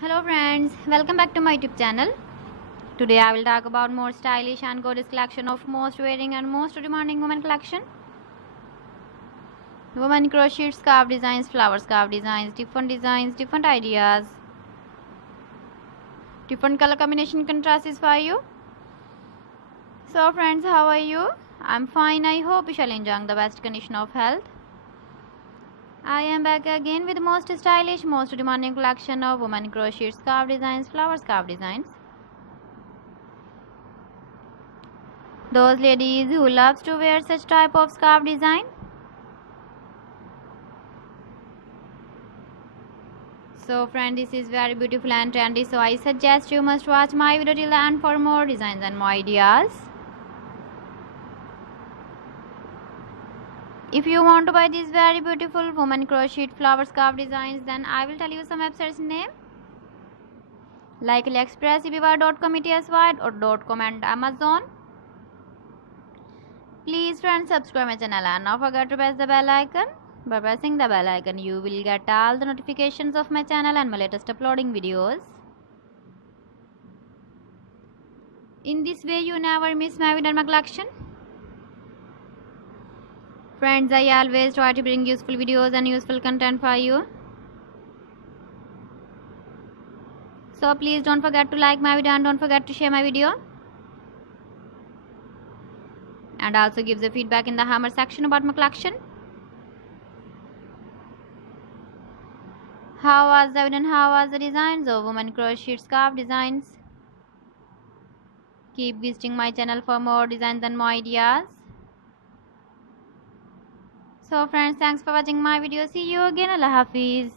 Hello friends, welcome back to my YouTube channel. Today I will talk about more stylish and gorgeous collection of most wearing and most demanding women collection. Women crochet scarf designs, flower scarf designs, different ideas, different color combination contrasts for you. So friends, how are you? I'm fine. I hope you shall enjoy the best condition of health. I am back again with the most stylish, most demanding collection of women crochet scarf designs, flower scarf designs. Those ladies who loves to wear such type of scarf design. So friend, this is very beautiful and trendy, so I suggest you must watch my video till the end for more designs and more ideas. If you want to buy these very beautiful woman crochet flower scarf designs, then I will tell you some websites name like AliExpress, eBay.com, ETSY or .com and Amazon. Please friends, subscribe my channel and not forget to press the bell icon. By pressing the bell icon, you will get all the notifications of my channel and my latest uploading videos. In this way, you never miss my video and my collection. Friends, I always try to bring useful videos and useful content for you. So please don't forget to like my video and don't forget to share my video. And also give the feedback in the hammer section about my collection. How was the video and how was the designs of women crochet scarf designs? Keep visiting my channel for more designs and more ideas. So friends, thanks for watching my video. See you again. Allah Hafiz.